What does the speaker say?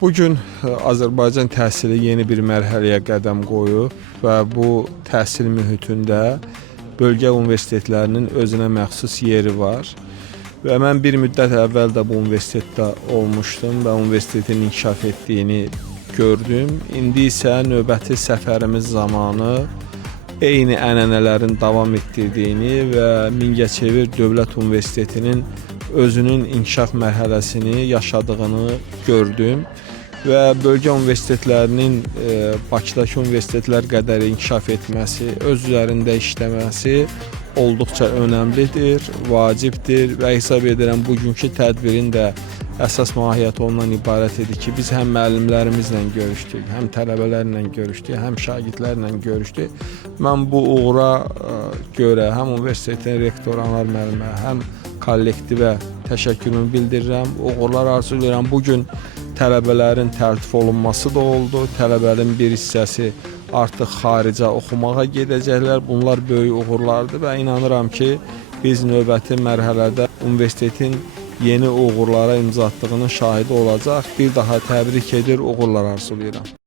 Bugün Azərbaycan təhsili yeni bir mərhələyə qədəm qoyub və bu təhsil mühitində bölgə universitetlərinin özünə məxsus yeri var. Və mən bir müddət əvvəl də bu universitetdə olmuşdum və universitetin inkişaf etdiyini gördüm. İndi isə növbəti səfərimiz zamanı eyni ənənələrin davam etdirdiyini və Mingəçevir Dövlət Universitetinin özünün inkişaf mərhələsini yaşadığını gördüm və bölgə universitetlərinin Bakıdakı universitetlər qədər inkişaf etməsi, öz üzərində işləməsi olduqca önəmlidir, vacibdir və hesab edirəm bugünkü tədbirin də əsas mahiyyəti ondan ibarət edir ki, biz həm müəllimlərimizlə görüşdük, həm tələbələrlə görüşdük, həm şagirdlərlə görüşdük. Mən bu uğura görə həm universitetin rektoru Anar müəllimə, həm kollektivə təşəkkürümü bildirirəm, uğurlar arzulayıram. Bugün tələbələrin təltif olunması da oldu. Tələbənin bir hissəsi artıq xaricə oxumağa gedəcəklər. Bunlar böyük uğurlardır və inanıram ki, biz növbəti mərhələdə universitetin yeni uğurlara imza attığının şahidi olacaq. Bir daha təbrik edir, uğurlar arzulayıram.